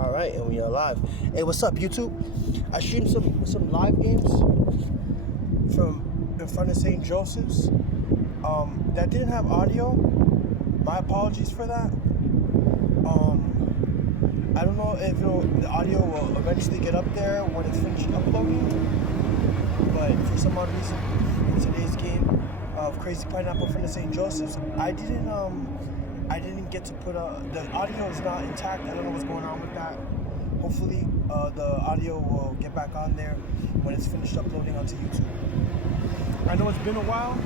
All right, and we are live. Hey, what's up, YouTube? I streamed some live games from in front of St. Joseph's. That didn't have audio. My apologies for that. I don't know if the audio will eventually get up there when it's finished uploading. But for some odd reason, in today's game of Crazy Pineapple in front of St. Joseph's, I didn't get to put the audio is not intact. I don't know what's going on with that. Hopefully, the audio will get back on there when it's finished uploading onto YouTube. I know it's been a while.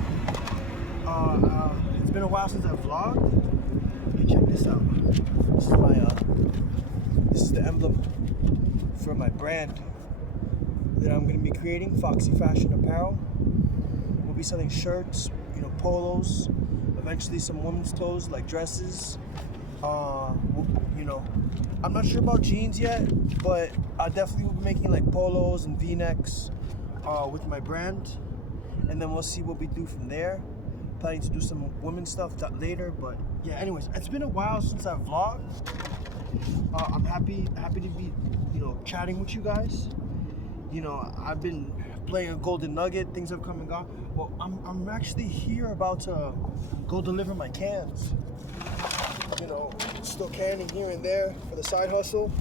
It's been a while since I've vlogged. Hey, check this out. This is the emblem for my brand that I'm going to be creating, Foxy Fashion Apparel. We'll be selling shirts, polos, eventually some women's clothes like dresses. I'm not sure about jeans yet, but I definitely will be making like polos and V-necks with my brand, and then we'll see what we do from there. Planning to do some women's stuff later, but yeah. Anyways, it's been a while since I've vlogged. I'm happy to be, chatting with you guys. I've been playing a Golden Nugget. Things have come and gone. Well, I'm actually here about to go deliver my cans. Still canning here and there for the side hustle.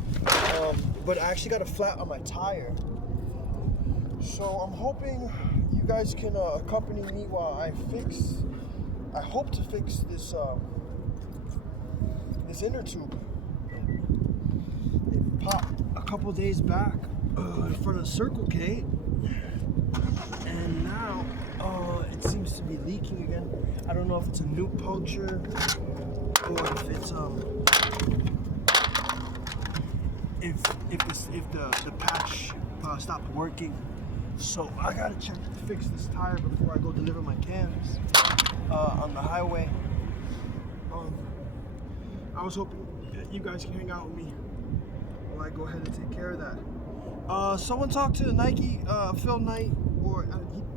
But I actually got a flat on my tire. So I'm hoping you guys can accompany me while I hope to fix this this inner tube. It popped a couple days back in front of Circle K, and now it seems to be leaking again. I don't know if it's a new puncture or if it's if the patch stopped working. So I gotta fix this tire before I go deliver my cans on the highway. I was hoping you guys can hang out with me while I go ahead and take care of that. Someone talked to Nike, Phil Knight, or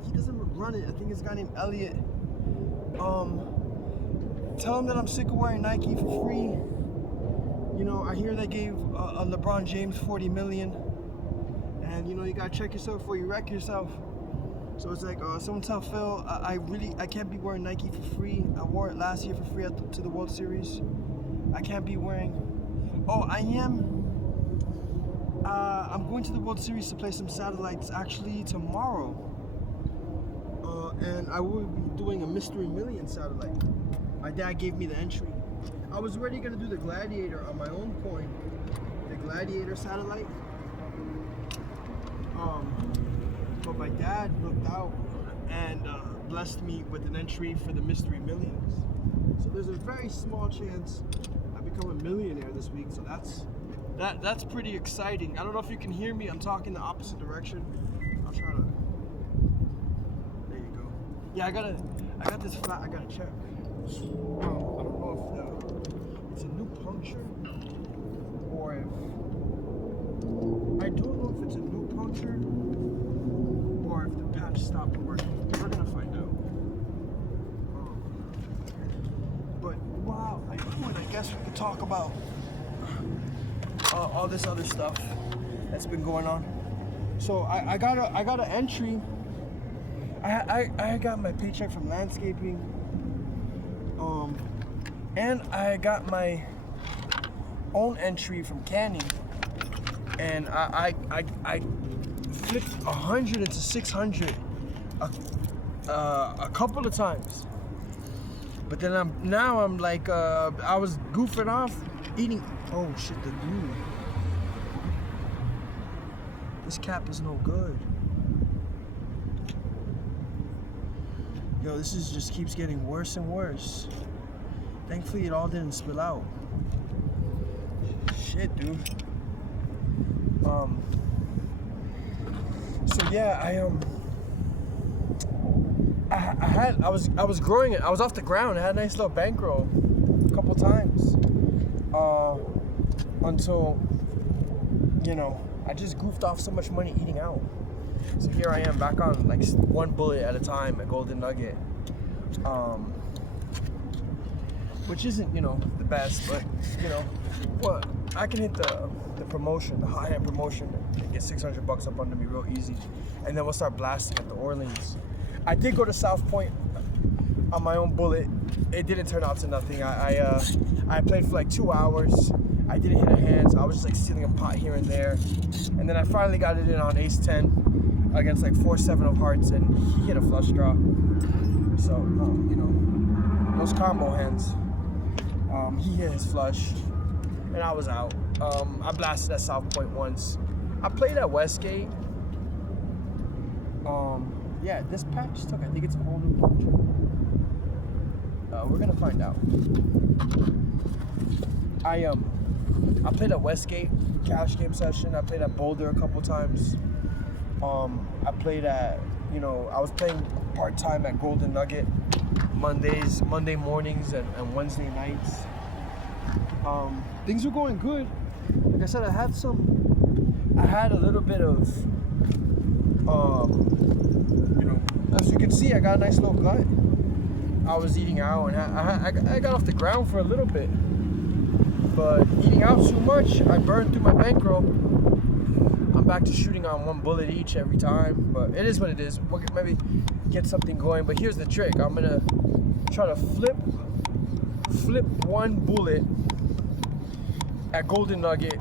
he doesn't run it. I think it's a guy named Elliot. Tell him that I'm sick of wearing Nike for free. I hear they gave LeBron James $40 million. And you gotta check yourself before you wreck yourself. So it's like, someone tell Phil, I can't be wearing Nike for free. I wore it last year for free to the World Series. I can't be wearing. Oh, I am. I'm going to the World Series to play some satellites actually tomorrow. And I will be doing a Mystery Million satellite. My dad gave me the entry. I was already gonna do the Gladiator on my own coin, the Gladiator satellite. But my dad looked out and blessed me with an entry for the Mystery Millions. So there's a very small chance I become a millionaire this week. So that's pretty exciting. I don't know if you can hear me. I'm talking the opposite direction. I'll try to. There you go. Yeah, I got this flat. I gotta check. I don't know if it's a new puncture or if I don't know if it's a new puncture or if the patch stopped working. We're gonna find out. But wow, I guess we could talk about all this other stuff that's been going on. So I got an entry. I got my paycheck from landscaping. And I got my own entry from canning, and I flipped 100 into 600 a couple of times. But then I'm like I was goofing off eating. Oh shit, the glue. This cap is no good. Yo, this just keeps getting worse and worse. Thankfully, it all didn't spill out. Shit, dude. So yeah, I was growing it. I was off the ground. I had a nice little bankroll a couple times. Until I just goofed off so much money eating out. So here I am back on like one bullet at a time at Golden Nugget. which isn't, the best, but, what, I can hit the promotion, the high-end promotion, and get $600 up under me real easy, and then we'll start blasting at the Orleans. I did go to South Point on my own bullet. It didn't turn out to nothing. I played for like 2 hours. I didn't hit a hand, so I was just like stealing a pot here and there, and then I finally got it in on ace 10 against like 4-7 of hearts, and he hit a flush draw. So, those combo hands. He hit his flush, and I was out. I blasted at South Point once. I played at Westgate. Yeah, this patch took. I think it's a whole new puncher. We're gonna find out. I played at Westgate cash game session. I played at Boulder a couple times. I played at, I was playing part-time at Golden Nugget Monday mornings and Wednesday nights. Things were going good. Like I said, I had a little bit of, as you can see, I got a nice little gut. I was eating out, and I got off the ground for a little bit. But eating out too much, I burned through my bankroll. I'm back to shooting on one bullet each every time, but it is what it is. We'll maybe get something going, but here's the trick. I'm gonna try to flip one bullet at Golden Nugget.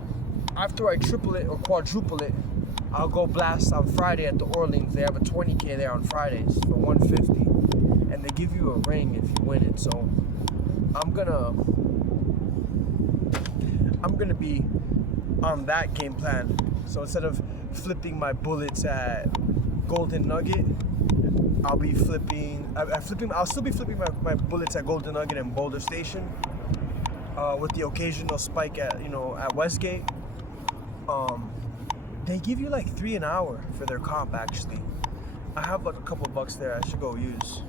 After I triple it or quadruple it, I'll go blast on Friday at the Orleans. They have a 20K there on Fridays for 150, and they give you a ring if you win it. So I'm gonna be on that game plan. So instead of flipping my bullets at Golden Nugget, I'll still be flipping my bullets at Golden Nugget and Boulder Station, with the occasional spike at Westgate. They give you like $3 an hour for their comp. Actually, I have like a couple bucks there. I should go use.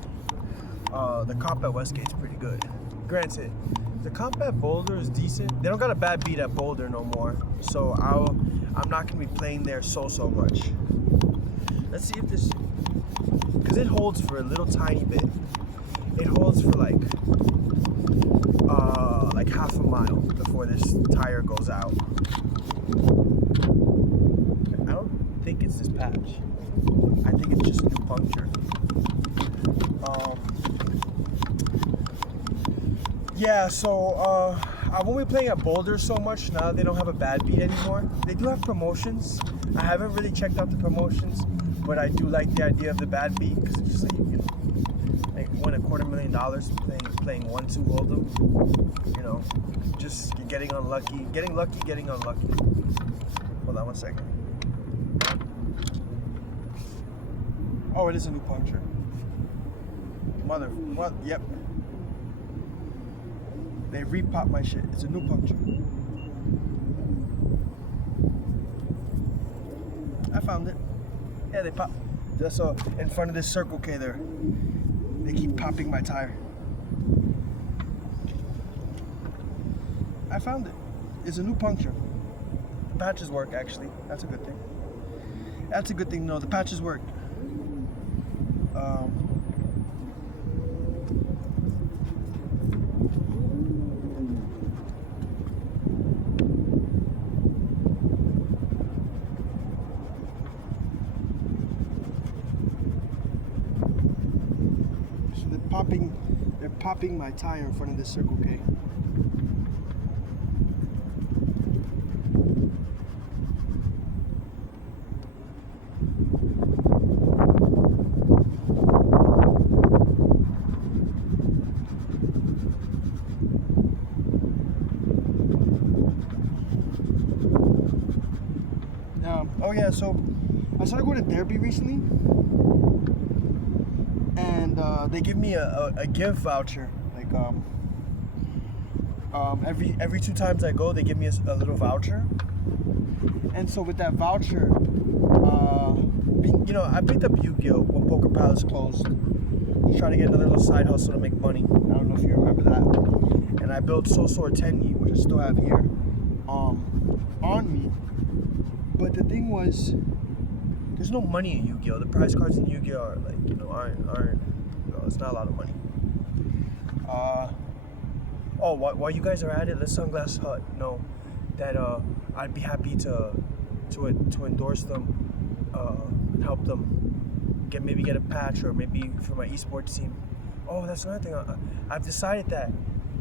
The comp at Westgate's pretty good. Granted, the comp at Boulder is decent. They don't got a bad beat at Boulder no more, so I'm not gonna be playing there so much. Let's see if this, because it holds for a little tiny bit. It holds for like half a mile before this tire goes out. I don't think it's this patch. I think it's just a new puncture. Yeah, so I won't be playing at Boulder so much now that they don't have a bad beat anymore. They do have promotions. I haven't really checked out the promotions, but I do like the idea of the bad beat, because it's just like, like win $250,000 playing 1-2 hold'em. Just getting lucky. Hold on 1 second. Oh, it is a new puncture. Yep. They repop my shit. It's a new puncture. I found it. Yeah, they pop. Just in front of this Circle K there. They keep popping my tire. I found it. It's a new puncture. The patches work, actually. That's a good thing. That's a good thing. No, the patches work. They're popping my tire in front of this Circle K. Oh yeah, so I started going to therapy recently, and they give me a gift voucher. Like every 2 times I go, they give me a little voucher. And so with that voucher, I picked up Yu-Gi-Oh! When Poker Palace closed. Trying to get another little side hustle to make money. I don't know if you remember that. And I built Sosor Tenyi, which I still have here, on me. But the thing was, there's no money in Yu-Gi-Oh! The prize cards in Yu-Gi-Oh! Are aren't it's not a lot of money. oh, while you guys are at it, let Sunglass Hut know that I'd be happy to endorse them and help them maybe get a patch, or maybe for my eSports team. Oh, that's another thing. I've decided that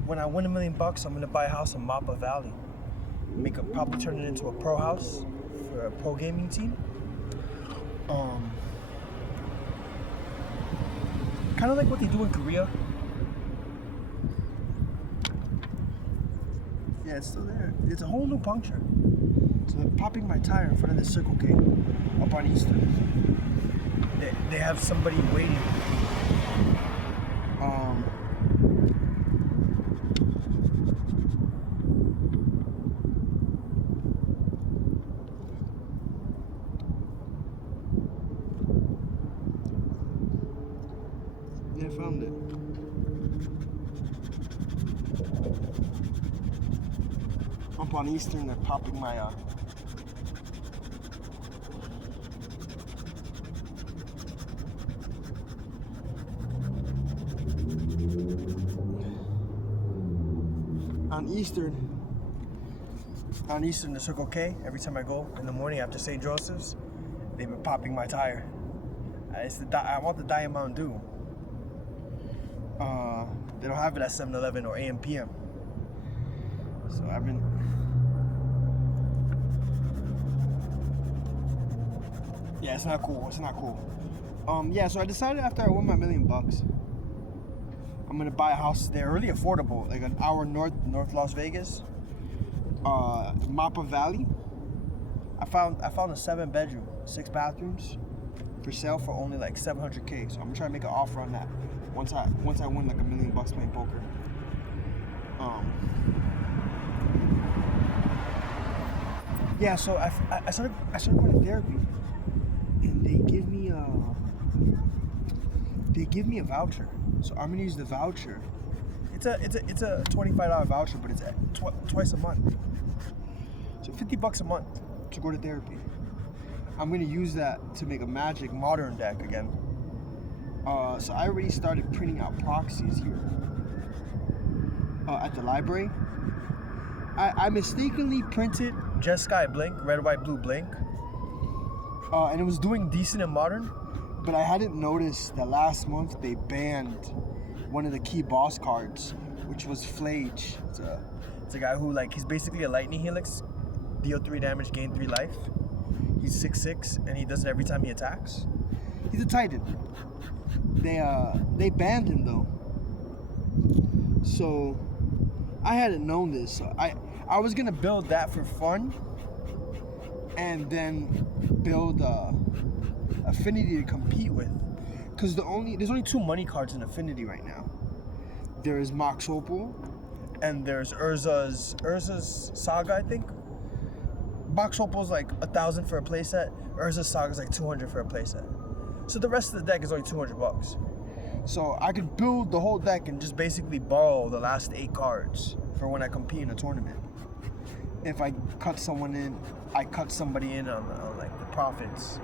when I win $1 million, I'm gonna buy a house in Mapa Valley. Probably turn it into a pro house for a pro gaming team. Kind of like what they do in Korea. Yeah, it's still there. It's a whole new puncture. So they're popping my tire in front of the Circle K up on Eastern. They have somebody waiting. Yeah, I found it. Up on Eastern, they're popping my on Eastern, the Circle K. Every time I go in the morning after St. Joseph's, they've been popping my tire. I want the Diet Mountain Dew. They don't have it at 7-Eleven or AM PM. So I've been. Yeah, it's not cool. It's not cool. Yeah, so I decided after I win my $1 million, I'm gonna buy a house there, really affordable, like an hour north Las Vegas, Mapa Valley. I found a 7-bedroom, 6 bathrooms, for sale for only like $700K. So I'm gonna try to make an offer on that once I win like $1 million playing poker. Yeah, so I started going to therapy, and they give me a voucher. So I'm gonna use the voucher. It's a $25 voucher, but it's twice a month. So $50 a month to go to therapy. I'm gonna use that to make a Magic Modern deck again. So I already started printing out proxies here at the library. I mistakenly printed Jeskai Blink, red, white, blue Blink, and it was doing decent in Modern, but I hadn't noticed that last month they banned one of the key boss cards, which was Flage. It's a guy who, like, he's basically a lightning helix, deal 3 damage, gain 3 life. He's 6'6", and he does it every time he attacks. He's a Titan. They banned him though. So I hadn't known this. So I was gonna build that for fun, and then build Affinity to compete with, because there's only 2 money cards in Affinity right now. There's Mox Opal, and there's Urza's Saga, I think. Mox Opal's like 1,000 for a playset. Urza's Saga's like 200 for a playset. So the rest of the deck is only $200. So I could build the whole deck and just basically borrow the last 8 cards for when I compete in a tournament. If I cut someone in, I cut somebody in on like the profits.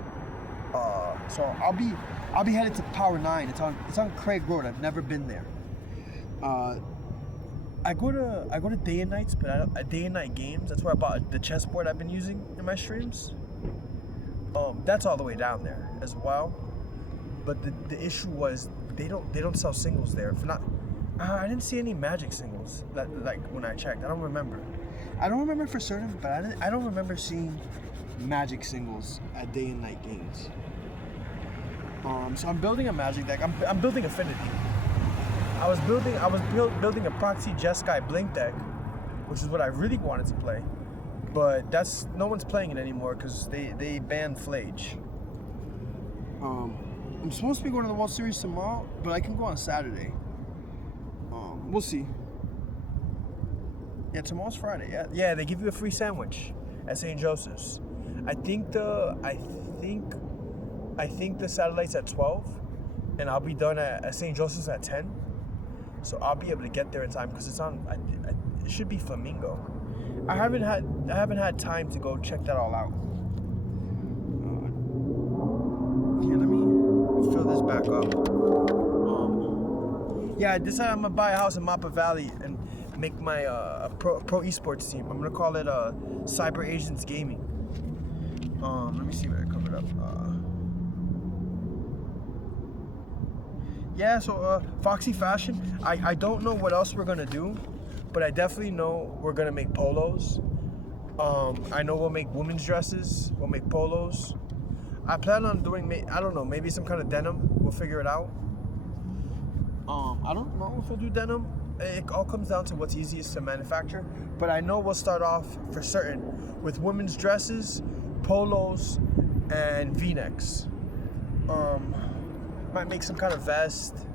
So I'll be headed to Power 9. It's on Craig Road. I've never been there. I go to day and nights, but day and night games. That's where I bought the chessboard I've been using in my streams. That's all the way down there as well. But the issue was they don't sell singles there. I didn't see any Magic singles like when I checked. I don't remember for certain, but I don't remember seeing Magic singles at day and night games. So I'm building a Magic deck. I'm building Affinity. I was building a proxy Jeskai Blink deck, which is what I really wanted to play. But no one's playing it anymore because they banned Flage. I'm supposed to be going to the World Series tomorrow, but I can go on Saturday. We'll see. Yeah, tomorrow's Friday. Yeah, they give you a free sandwich at St. Joseph's. I think the satellite's at 12, and I'll be done at St. Joseph's at 10. So I'll be able to get there in time because it's on. It should be Flamingo. I haven't had time to go check that all out. Yeah, let me fill this back up. Yeah, I decided I'm gonna buy a house in Mapa Valley and make my a pro eSports team. I'm gonna call it Cyber Agents Gaming. Let me see what I covered up. Yeah, so Foxy Fashion. I don't know what else we're gonna do, but I definitely know we're gonna make polos. I know we'll make women's dresses. We'll make polos. I plan on doing, I don't know, maybe some kind of denim. We'll figure it out. I don't know if we'll do denim. It all comes down to what's easiest to manufacture. But I know we'll start off for certain with women's dresses, polos, and V-necks. Might make some kind of vest,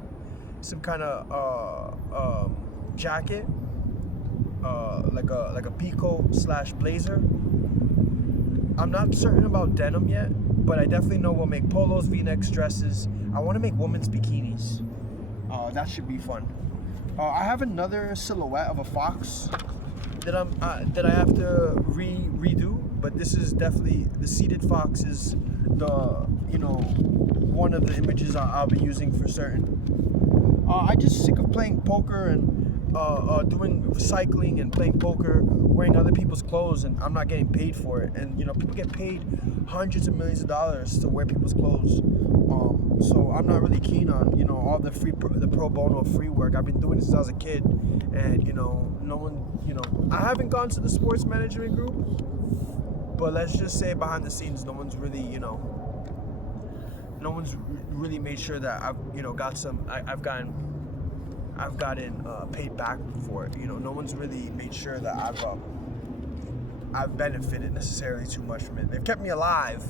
some kind of jacket, like a Pico / blazer. I'm not certain about denim yet, but I definitely know we'll make polos, V-necks, dresses. I want to make women's bikinis. That should be fun. I have another silhouette of a fox that I have to redo, but this is definitely the seated fox is one of the images I'll be using for certain. I just sick of playing poker and doing recycling and playing poker, wearing other people's clothes, and I'm not getting paid for it. And people get paid hundreds of millions of dollars to wear people's clothes. So I'm not really keen on all the pro bono free work. I've been doing this since I was a kid, and no one, I haven't gone to the sports management group, but let's just say behind the scenes, no one's really made sure that I've gotten paid back for it. No one's really made sure that I've benefited necessarily too much from it. They've kept me alive.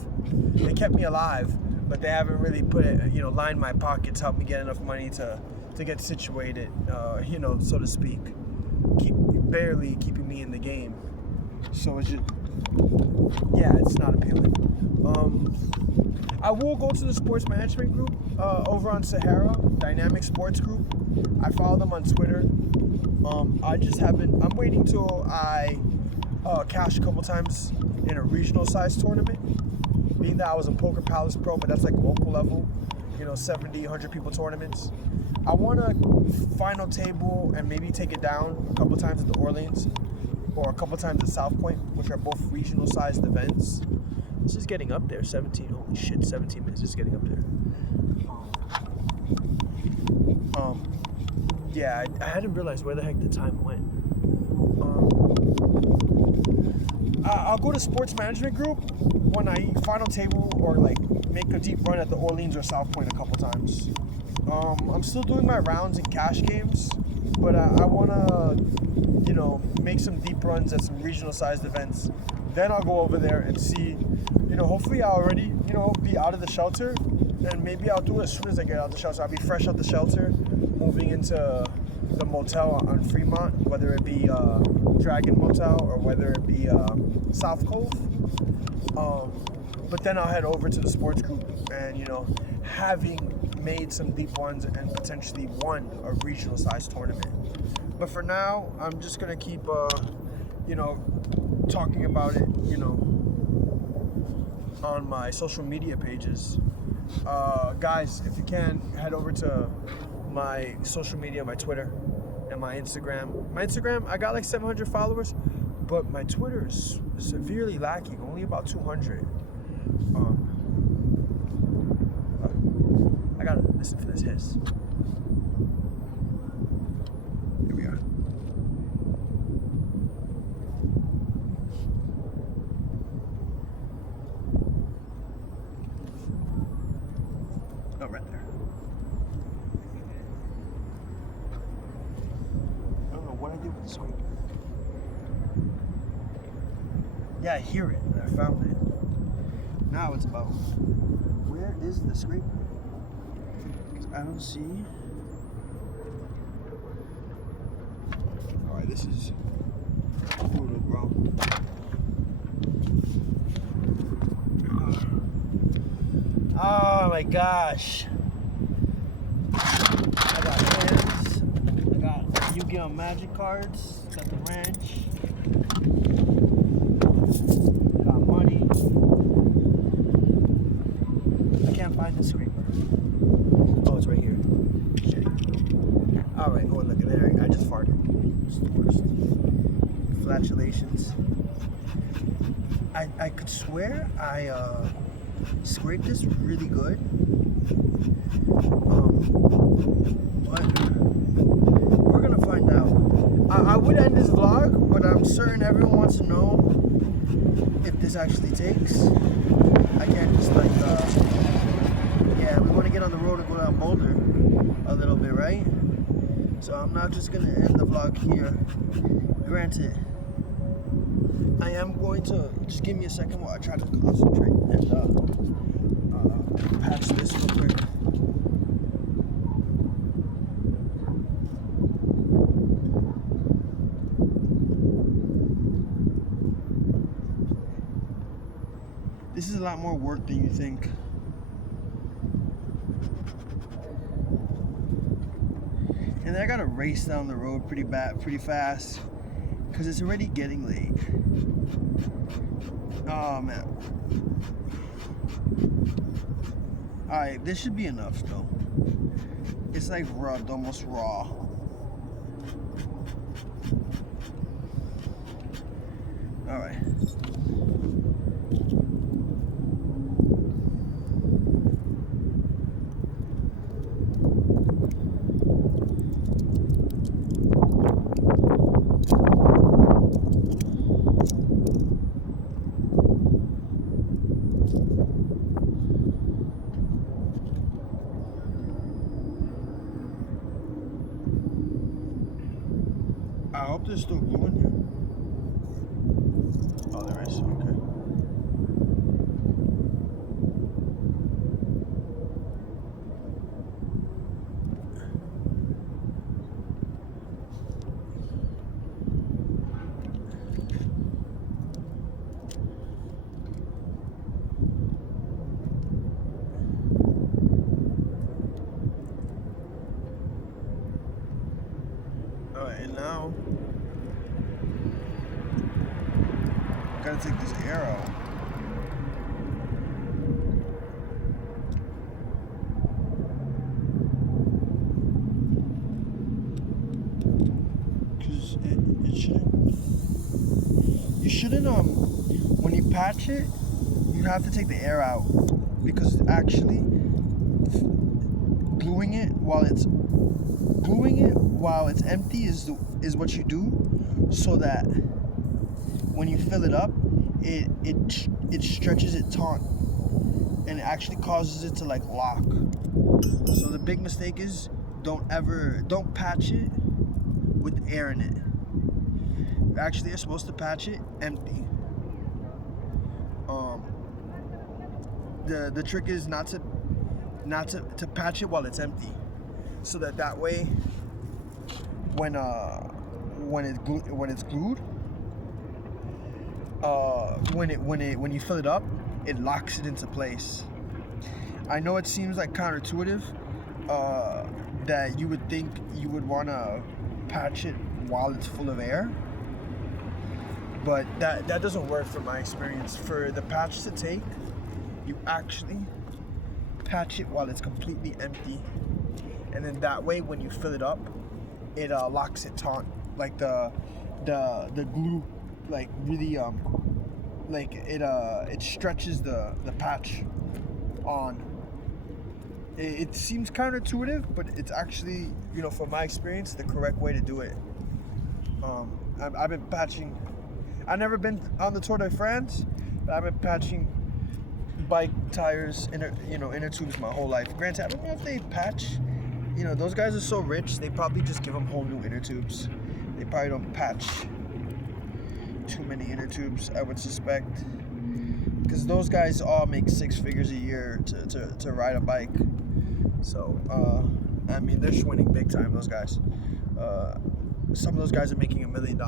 But they haven't really put it, lined my pockets, helped me get enough money to get situated, so to speak, barely keeping me in the game. So it's just, yeah, it's not appealing. I will go to the sports management group over on Sahara, Dynamic Sports Group. I follow them on Twitter. I'm waiting till I cash a couple times in a regional size tournament. Being that I was in Poker Palace Pro, but that's like local level, 70, 100 people tournaments. I want to final table and maybe take it down a couple times at the Orleans or a couple times at South Point, which are both regional sized events. This is getting up there, 17, holy shit, 17 minutes, it's getting up there. Yeah, I hadn't realized where the heck the time went. I'll go to sports management group when I final table or make a deep run at the Orleans or South Point a couple times. I'm still doing my rounds and cash games, but I want to, make some deep runs at some regional sized events. Then I'll go over there and see, hopefully I'll already, be out of the shelter, and maybe I'll do it as soon as I get out of the shelter. I'll be fresh out the shelter, moving into the motel on Fremont, whether it be Dragon Motel or whether it be South Cove. But then I'll head over to the sports group and, having made some deep ones and potentially won a regional size tournament. But for now, I'm just going to keep, talking about it, on my social media pages. Guys, if you can, head over to my social media, my Twitter and my Instagram. My Instagram, I got 700 followers, but my Twitter is severely lacking, only about 200. I gotta listen for this hiss. Here we are. Oh, right there. I don't know what I did with the scraper. Yeah, I hear it. I found it. Now it's about, where is the scraper? Because I don't see. Alright, this is brutal, bro. Oh my gosh. I got hands. I got Yu-Gi-Oh! Magic cards. Got the wrench. Got money. I can't find the scraper. Oh, it's right here. Shitty. Alright, oh look at there. I I just farted. It's the worst. Flatulations. I could swear I scraped this really good. But we're gonna find out. I would end this vlog, but I'm certain everyone wants to know if this actually takes. I can't just like, yeah, we want to get on the road and go down Boulder a little bit, right? So I'm not just gonna end the vlog here. Granted, I am going to, just give me a second while I try to concentrate and patch this real quick. This is a lot more work than you think. And then I gotta race down the road pretty fast because it's already getting late. Oh man. Alright, this should be enough though. It's like rubbed, almost raw. Alright. I hope there's still glue in here. Oh, there is. Okay. All right, and now gotta take this air out. Cause it shouldn't. You shouldn't when you patch it, you have to take the air out because actually gluing it while it's empty is what you do, so that when you fill it up, it stretches it taut, and it actually causes it to like lock. So the big mistake is don't patch it with air in it. You actually are supposed to patch it empty. The trick is not to patch it while it's empty, so that way when it's glued, when you fill it up, it locks it into place. I know it seems like counterintuitive that you would think you would want to patch it while it's full of air, but that doesn't work from my experience. For the patch to take, you actually patch it while it's completely empty, and then that way when you fill it up, it locks it taut, like the glue, like really like it stretches the patch on. It seems counterintuitive, but it's actually, from my experience, the correct way to do it. I've been patching. I've never been on the Tour de France, but I've been patching bike tires, inner tubes my whole life. Granted, I don't know if they patch. Those guys are so rich, they probably just give them whole new inner tubes. They probably don't patch too many inner tubes, I would suspect, because those guys all make 6 figures a year to ride a bike. So I mean, they're winning big time, those guys. Some of those guys are making $1 million.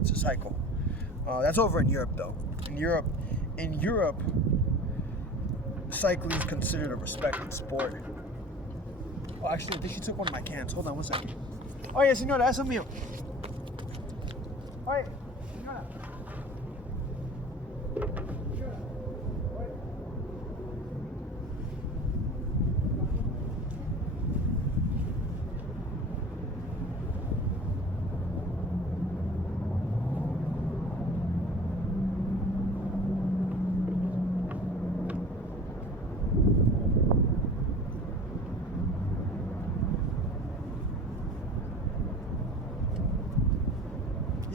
It's a cycle. That's over in Europe though. In Europe, cycling is considered a respected sport. Oh, actually, I think she took one of my cans. Hold on one second. Oye, señora, eso es mío. Oye, señora.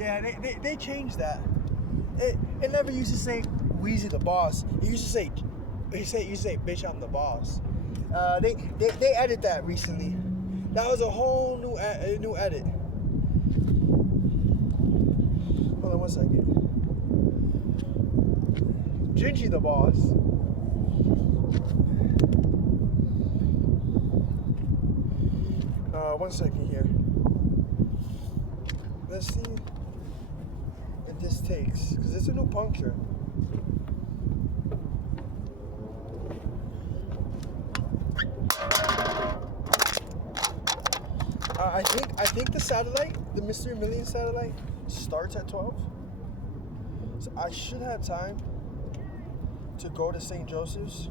Yeah, they changed that. It never used to say Weezy the boss. It used to say bitch, I'm the boss. They edited that recently. That was a whole new edit. Hold on one second. Gingy the boss. One second here. Let's see if this takes, because it's a new puncture. I think the satellite, the Mystery Million satellite, starts at 12. So I should have time to go to St. Joseph's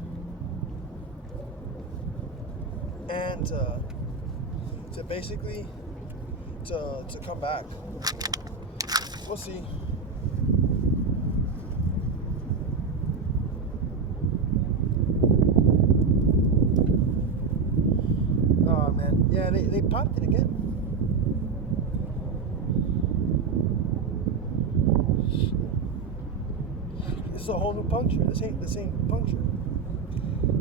and to basically to come back. We'll see. Oh man, yeah, they popped it again. This is a whole new puncture. This ain't the same puncture.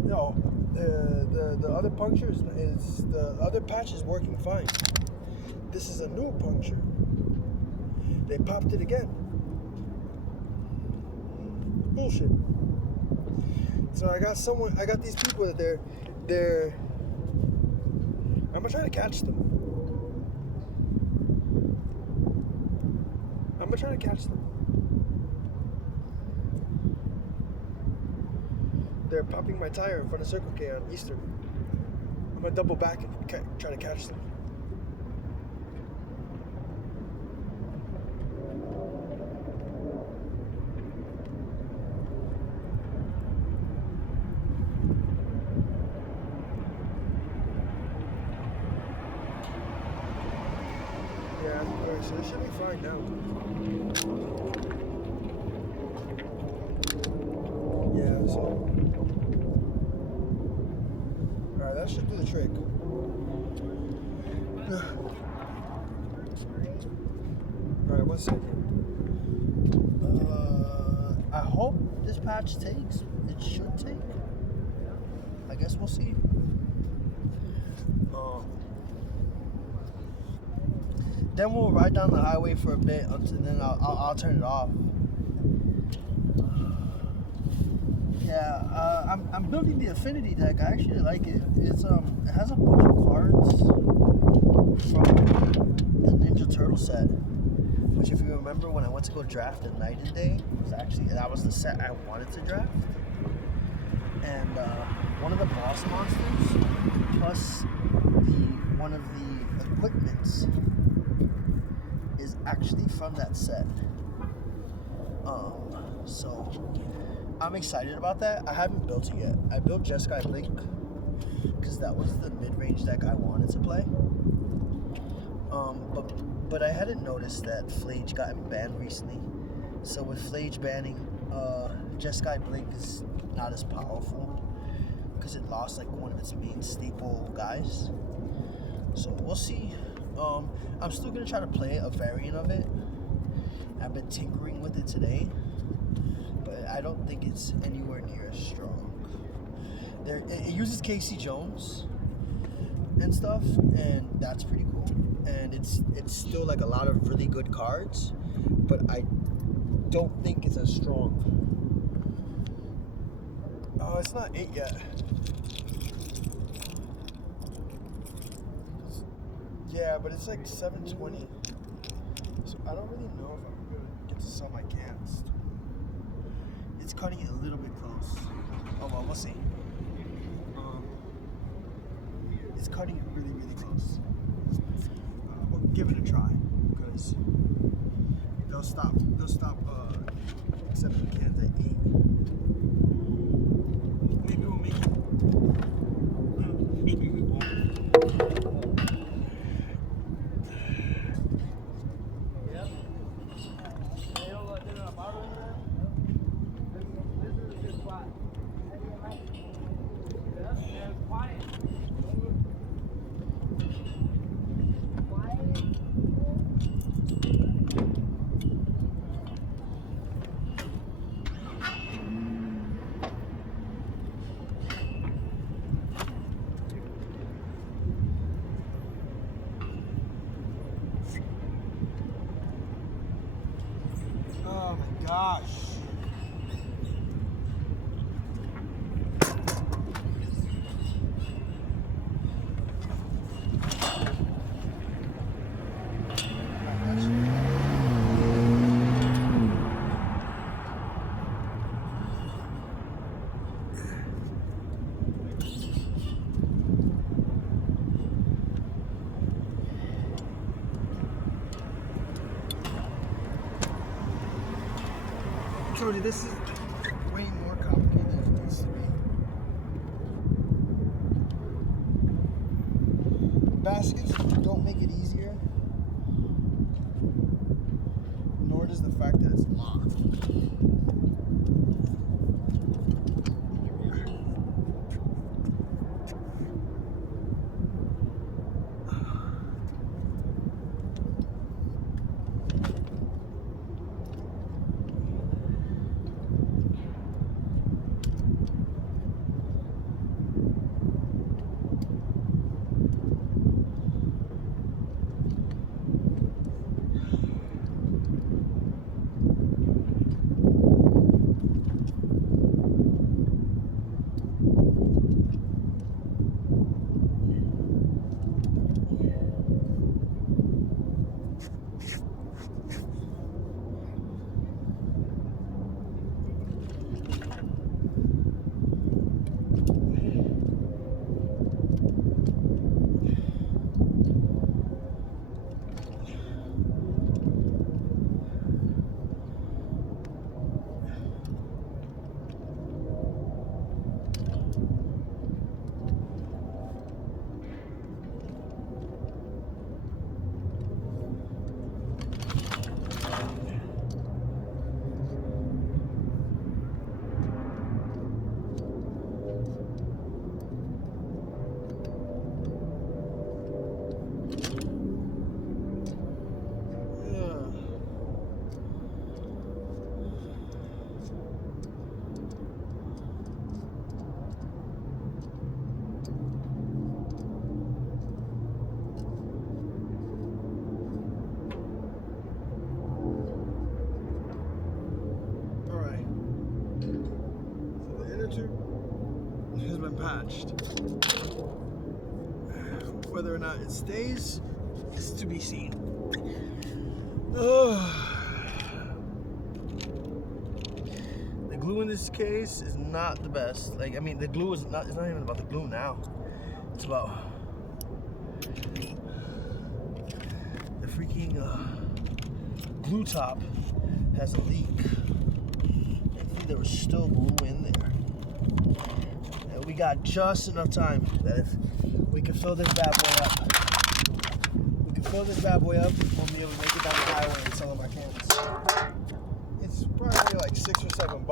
No, the other puncture is the other patch is working fine. This is a new puncture. They popped it again. Bullshit. So I got these people that they're I'm gonna try to catch them. They're popping my tire in front of Circle K on Easter. I'm gonna double back and try to catch them. Yeah, so this should be fine now. Yeah, so alright, that should do the trick. Alright, 1 second. I hope this patch takes. It should take. I guess we'll see. Then we'll ride down the highway for a bit, and then I'll turn it off. Yeah, I'm building the Affinity deck. I actually like it. It has a bunch of cards from the Ninja Turtle set, which if you remember when I went to go draft the Night and Day, that was the set I wanted to draft. And one of the boss monsters plus one of the equipments is actually from that set. So I'm excited about that. I haven't built it yet. I built Jeskai Blink because that was the mid-range deck I wanted to play. But I hadn't noticed that Flage got banned recently. So with Flage banning, Jeskai Blink is not as powerful because it lost like one of its main staple guys. So we'll see. I'm still gonna try to play a variant of it. I've been tinkering with it today, but I don't think it's anywhere near as strong. It uses Casey Jones and stuff, and that's pretty cool. And it's still like a lot of really good cards, but I don't think it's as strong. Oh, it's not 8 yet. Yeah, but it's like 7:20. So I don't really know if I'm gonna get to sell my cans. It's cutting it a little bit close. Oh well, we'll see. It's cutting it really, really close. We'll give it a try because they'll stop accepting cans at 8. Maybe we'll make it. Maybe we won't. gosh. I told you this is way more complicated than it needs to be. Baskets don't make it easier, nor does the fact that it's locked. Has been patched. Whether or not it stays is to be seen. The glue in this case is not the best. Like, I mean, the glue is not, it's not even about the glue now. It's about the freaking glue top has a leak. I think there was still glue in there. And we got just enough time that if we can fill this bad boy up, we'll be able to make it down the highway and sell them our cans. It's probably like $6 or $7,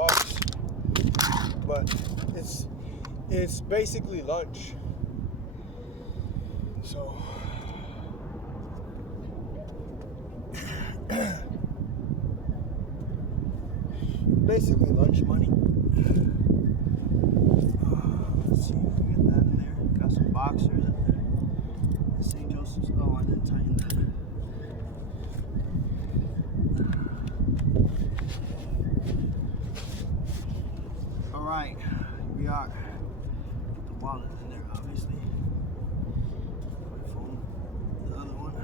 but it's basically lunch. So basically lunch money. Let's see if we can get that in there. Got some boxers at St. Joseph's. Oh, I didn't tighten that. All right, here we are. Put the wallet in there, obviously. My phone, the other one.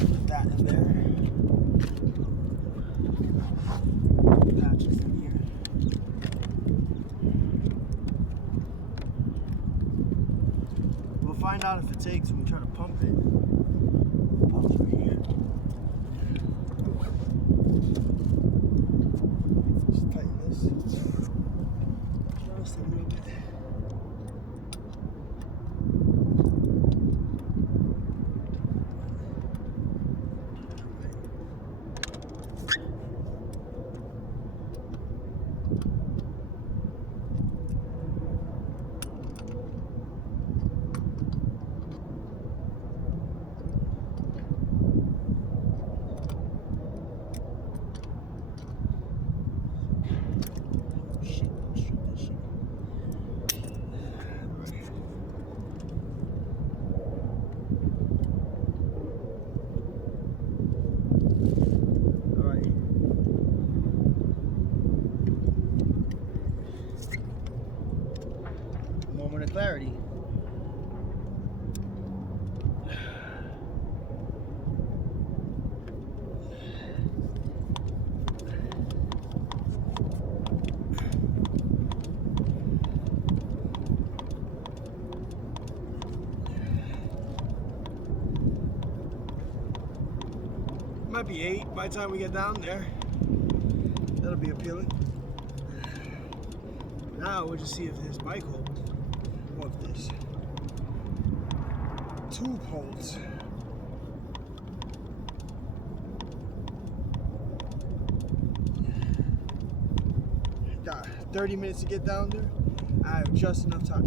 Put that in there. Patches in here. We'll find out if it takes when we try to pump it. Pumps right here. Just tighten this. Just a little bit. might be 8 by the time we get down there. That'll be appealing. Now we'll just see if his bike holds. What this? Tube holds. Got 30 minutes to get down there. I have just enough time.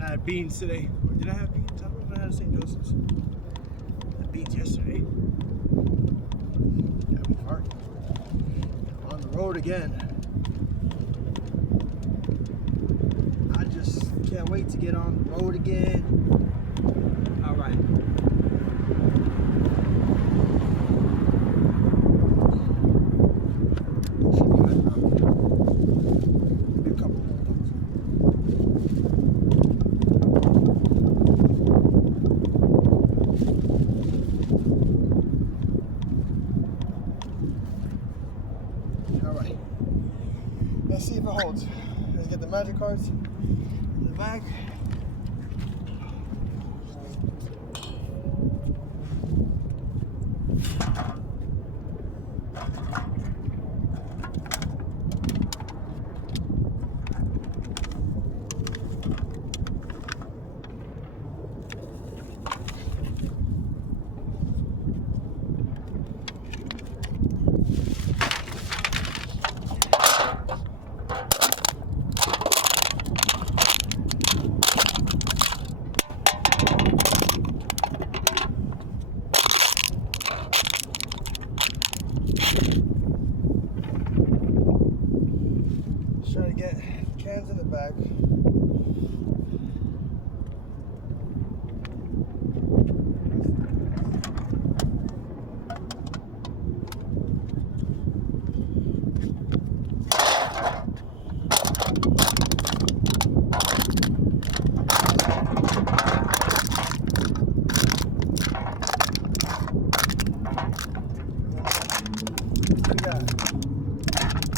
I had beans today. Or did I have beans? I don't know if I had St. Joseph's. I had beans yesterday. Got me hard. On the road again. I just can't wait to get on the road again. All right. Let's see if it holds. Let's get the magic cards in the bag. Try to get cans in the bag.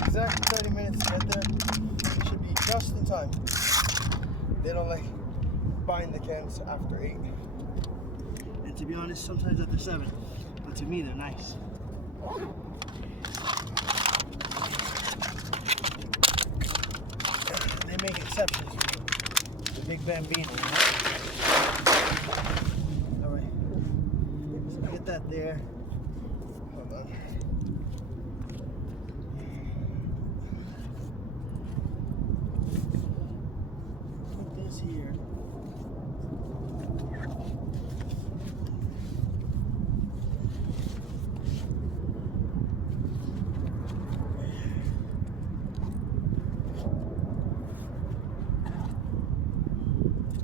Exact 30 minutes to get there. Should be just in time. They don't like buying the cans after 8. And to be honest, sometimes after 7. But to me, they're nice. They make exceptions for the Big Bambino. Alright. So get that there. Hold on. Here.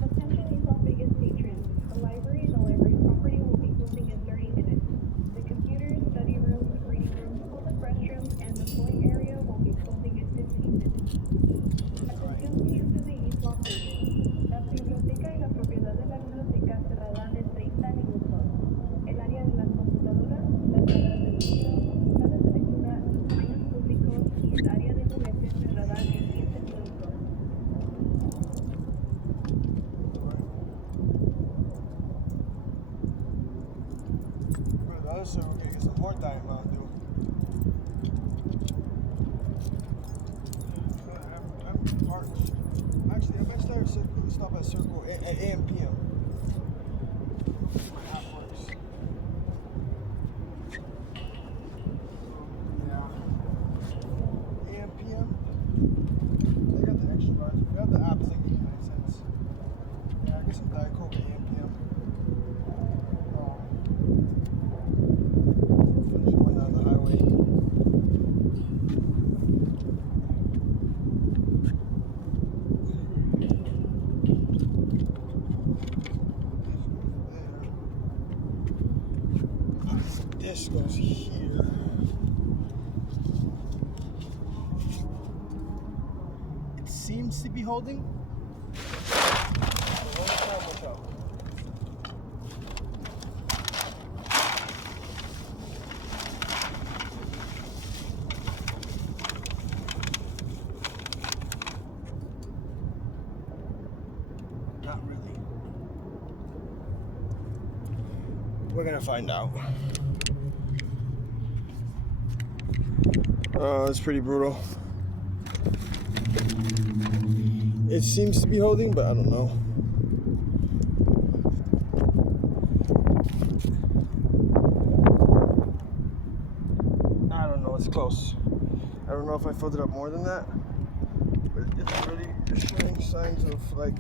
Attention is our biggest patrons. The library and the library property will be closing in 30 minutes. The computers, study rooms, reading rooms, public restrooms, and the playing area will be closing in 15 minutes. Atención clientes de eSports. La biblioteca y la propiedad de la biblioteca cerrarán en 30 minutos. El área de las computadoras, las salas de estudio, salas de lectura, los baños públicos y el área de juguetes cerrarán en 15 minutos. Bro, the other side, we're gonna get some more Diet Mountain Dew. I'm parched. Actually, I might stop at Circle at AM PM. My app works. Yeah. AM PM. They got the extra bars. We got the app thing, 9 cents. Yeah, I get some Diet Coke at AM PM. Finish going down the highway. This goes here. It seems to be holding. But only time will tell. Got We're gonna find out. It's pretty brutal. It seems to be holding, but I don't know. I don't know, it's close. I don't know if I filled it up more than that, but it's really showing signs of like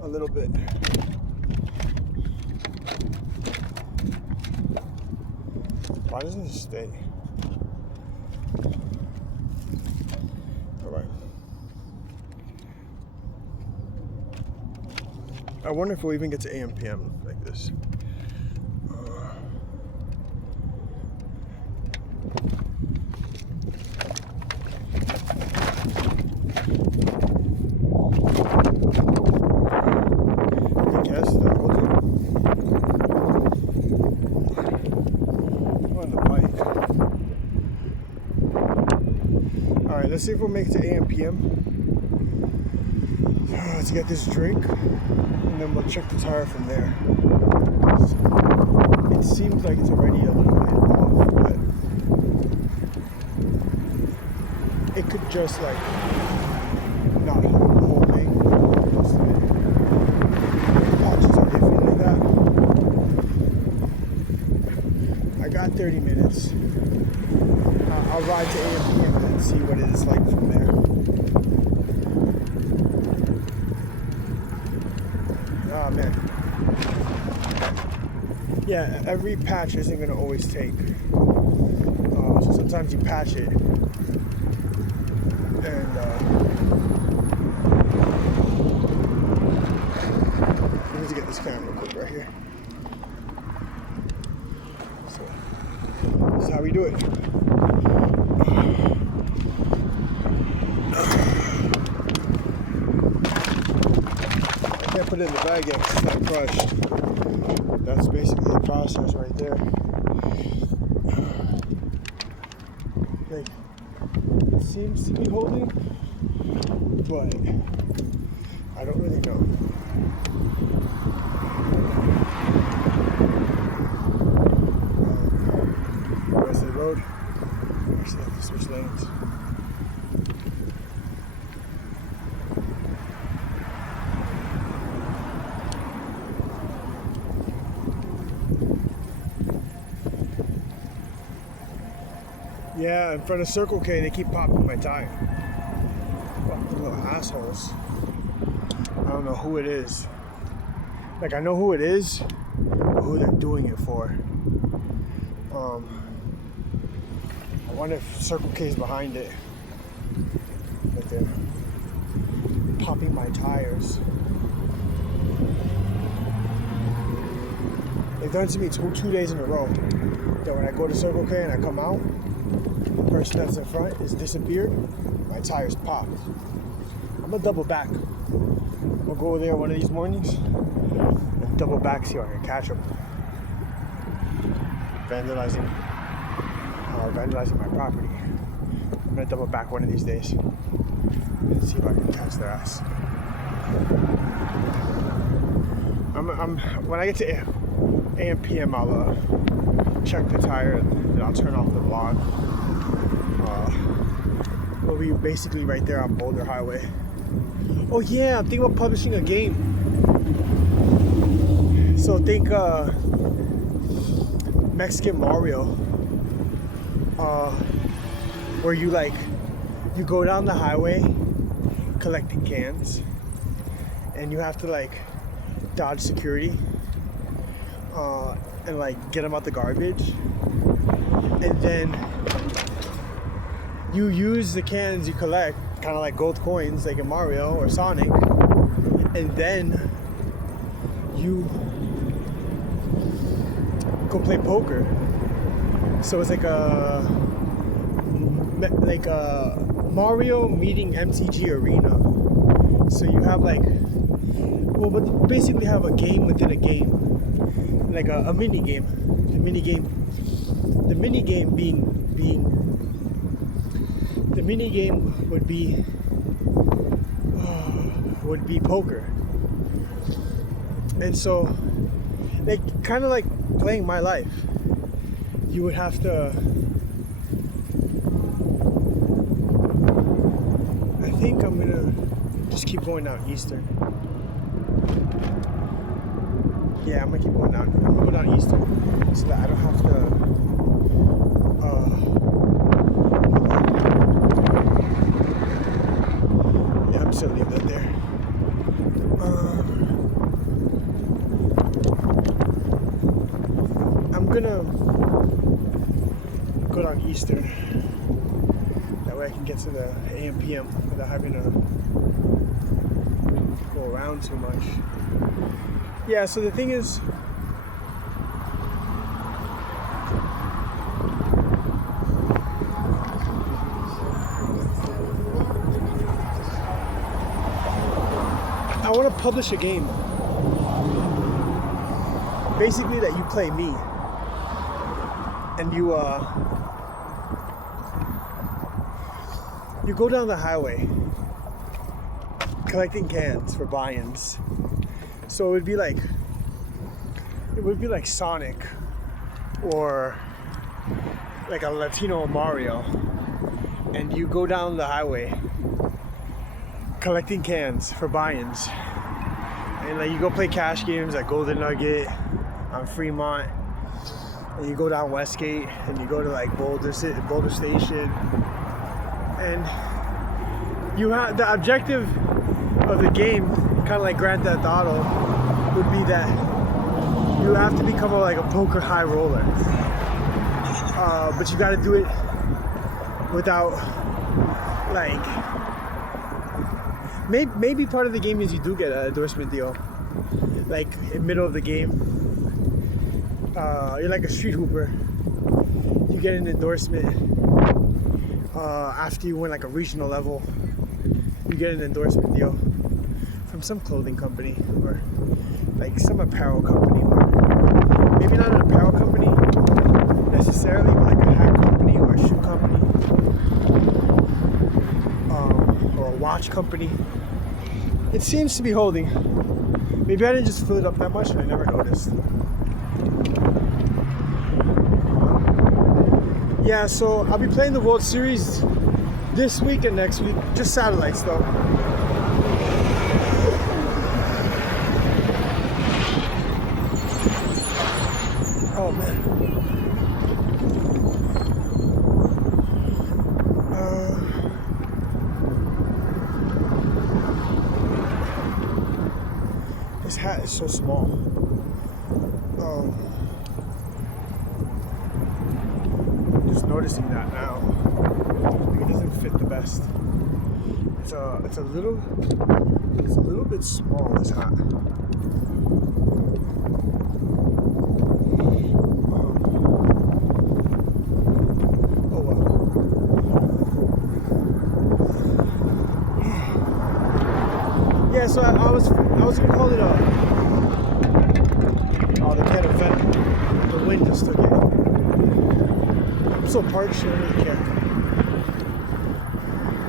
a little bit. Why doesn't it stay? Alright. I wonder if we'll even get to AM PM like this. I guess that will do. On the bike. Alright, let's see if we'll make it to AM PM. Let's get this drink, and then we'll check the tire from there. It seems like it's already a little bit off, but it could just like not hold the whole thing. Patches are different like that. I got 30 minutes. I'll ride to AM PM and see what it is like from there. Oh man. Yeah, every patch isn't gonna always take. So sometimes you patch it and I need to get this camera quick right here. So this is how we do it. Can't put it in the bag yet because it's not crushed. That's basically the process right there. Like, it seems to be holding, but I don't really know. Rest of the road. Actually, I have to switch lanes. Yeah, in front of Circle K, they keep popping my tire. Fucking little assholes. I don't know who it is. Like, I know who it is, but who they're doing it for. I wonder if Circle K is behind it. Like, they're popping my tires. They've done it to me two days in a row. That when I go to Circle K and I come out, the person that's in front is disappeared, my tires popped. I'm gonna double back. We'll go there one of these mornings and double back, see if I can catch them. Vandalizing my property. I'm gonna double back one of these days and see if I can catch their ass. When I get to AM PM, I'll check the tire and I'll turn off the vlog. We'll be basically right there on Boulder Highway. Oh yeah, I'm thinking about publishing a game. So think Mexican Mario, where you go down the highway collecting cans, and you have to like dodge security and like get them out the garbage, and then you use the cans you collect, kind of like gold coins, like in Mario or Sonic, and then you go play poker. So it's like a Mario meeting MTG Arena. So you have but basically have a game within a game, like a mini game. The mini game would be poker. And so, like, kind of like playing my life, you would have to. I think I'm gonna just keep going down Eastern. Yeah, I'm gonna keep going down. I'm gonna go down Eastern so that I don't have to. Yeah, I'm just gonna leave that there. I'm gonna go down Eastern. That way I can get to the AM PM without having to go around too much. Yeah, so the thing is, I want to publish a game. Basically that you play me. And you go down the highway collecting cans for buy-ins. So it would be like Sonic or like a Latino Mario, and you go down the highway collecting cans for buy-ins, and like you go play cash games at Golden Nugget on Fremont, and you go down Westgate, and you go to like Boulder Station, and you have the objective of the game, kind of like Grand Theft Auto, would be that you have to become like a poker high roller, but you got to do it without like. Maybe part of the game is you do get an endorsement deal, like in the middle of the game. You're like a street hooper. You get an endorsement after you win like a regional level. You get an endorsement deal from some clothing company or like some apparel company. Maybe not an apparel company necessarily, but like a hat company or a shoe company or a watch company. It seems to be holding. Maybe I didn't just fill it up that much and I never noticed. Yeah, so I'll be playing the World Series this week and next week. Just satellites though. Oh man. This hat is so small. Just noticing that now. Like it doesn't fit the best. It's a little bit small, this hat. Oh well. Yeah, so I was gonna call it the can of venom. The wind just took it. I'm so parched, I don't really care.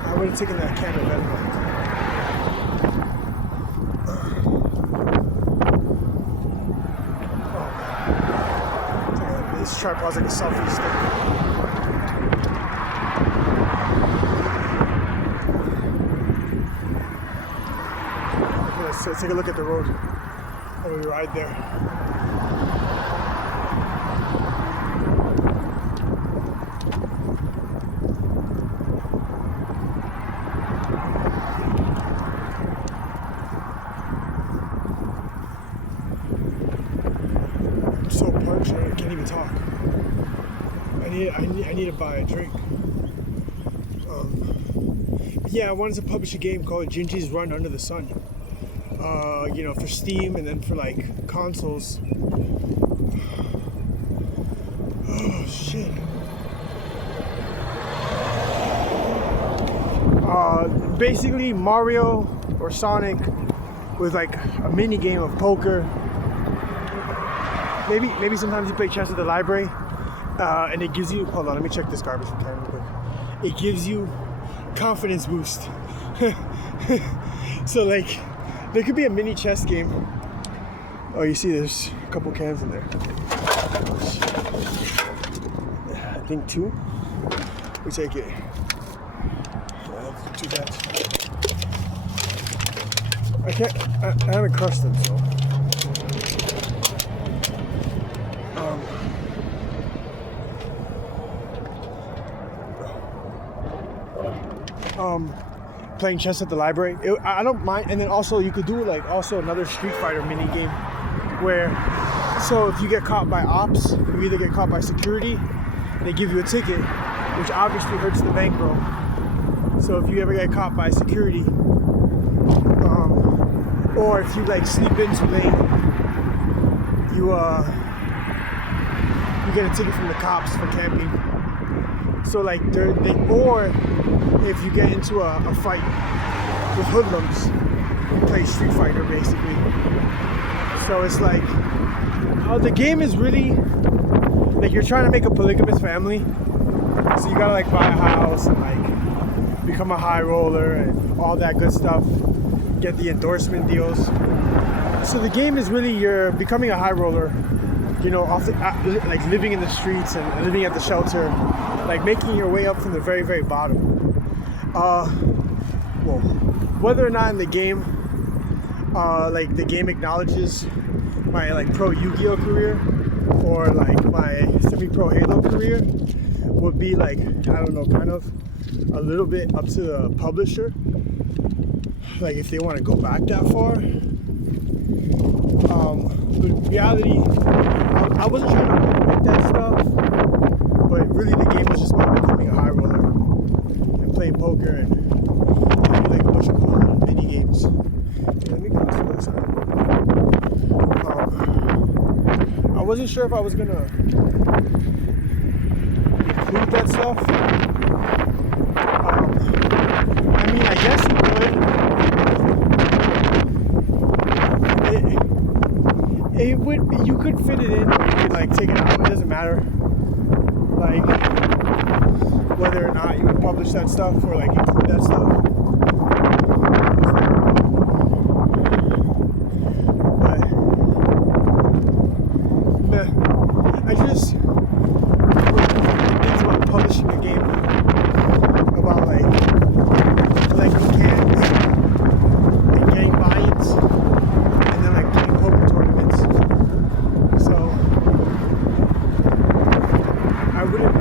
I would have taken that can of venom. Oh, this tripod's like a selfie stick. Let's take a look at the road while we ride there. I'm so parched, I can't even talk. I need to buy a drink. Yeah, I wanted to publish a game called Gingy's Run Under the Sun. For Steam and then for like consoles. Oh shit. Basically Mario or Sonic with like a mini game of poker. Maybe sometimes you play chess at the library, and it gives you. Hold on, let me check this garbage can real quick. It gives you confidence boost. So like. There could be a mini chess game. Oh, you see there's a couple cans in there. I think 2. We take it. 2 cats. I haven't crushed them, so. Playing chess at the library. I don't mind, and then also you could do like also another Street Fighter mini game, where so if you get caught by ops, you either get caught by security, they give you a ticket, which obviously hurts the bankroll. So if you ever get caught by security, or if you like sleep in too late, you get a ticket from the cops for camping. So like or if you get into a fight with hoodlums, you play Street Fighter basically. So it's like the game is really like you're trying to make a polygamous family. So you gotta like buy a house and like become a high roller and all that good stuff. Get the endorsement deals. So the game is really you're becoming a high roller, you know, like living in the streets and living at the shelter, like making your way up from the very, very bottom. Well, whether or not in the game, like the game acknowledges my like pro Yu-Gi-Oh career or like my semi-pro Halo career would be like, I don't know, kind of a little bit up to the publisher. Like if they want to go back that far. But in reality, I wasn't trying to make that stuff, but really the game was just about becoming a high roller and playing poker and having like a bunch of cool mini games. Yeah, let me go to the other side. I wasn't sure if I was gonna include that stuff. I mean, I guess you could. You could fit it in, or you could like take it out, it doesn't matter. Like, whether or not you would publish that stuff or like include that stuff. But, I just, things about publishing a game, about like collecting cans and getting buy-ins. And then like playing poker tournaments. So I wouldn't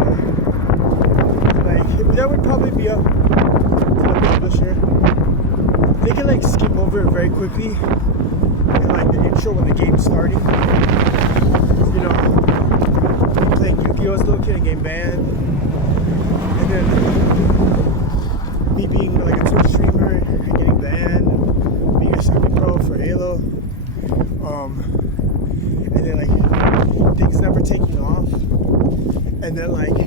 like that would probably be up to the publisher. They can like skip over it very quickly and like the intro when the game's starting. You know, playing Yu-Gi-Oh as a little kid and getting banned. And then me being like a Twitch streamer and getting banned, being a semi-pro for Halo. And then like things never taking off, and then like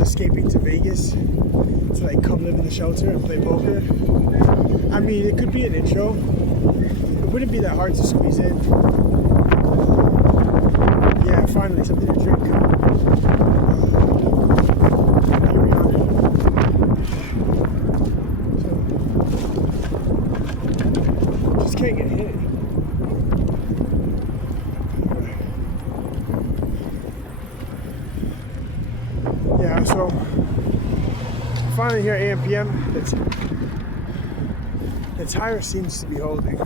escaping to Vegas to like come live in the shelter and play poker. I mean, it could be an intro. It wouldn't be that hard to squeeze in. Yeah, finally something to drink. Here we are. So, just can't get hit. Yeah, so finally here at AM/PM, the tire seems to be holding.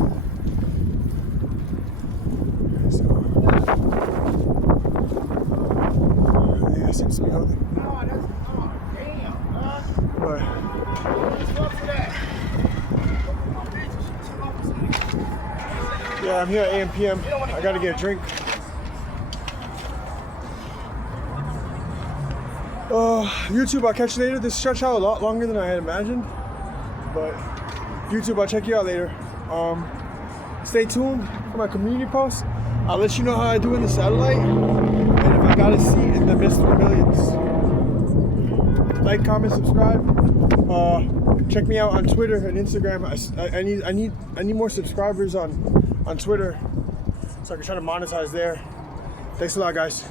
So yeah, it seems to be holding. But yeah, I'm here at AM/PM. I gotta get a drink. YouTube, I'll catch you later. This stretched out a lot longer than I had imagined, but YouTube, I'll check you out later. Stay tuned for my community posts. I'll let you know how I do in the satellite, and if I got a seat in the Mr. Millions. Like, comment, subscribe. Check me out on Twitter and Instagram. I need more subscribers on Twitter, so I can try to monetize there. Thanks a lot, guys.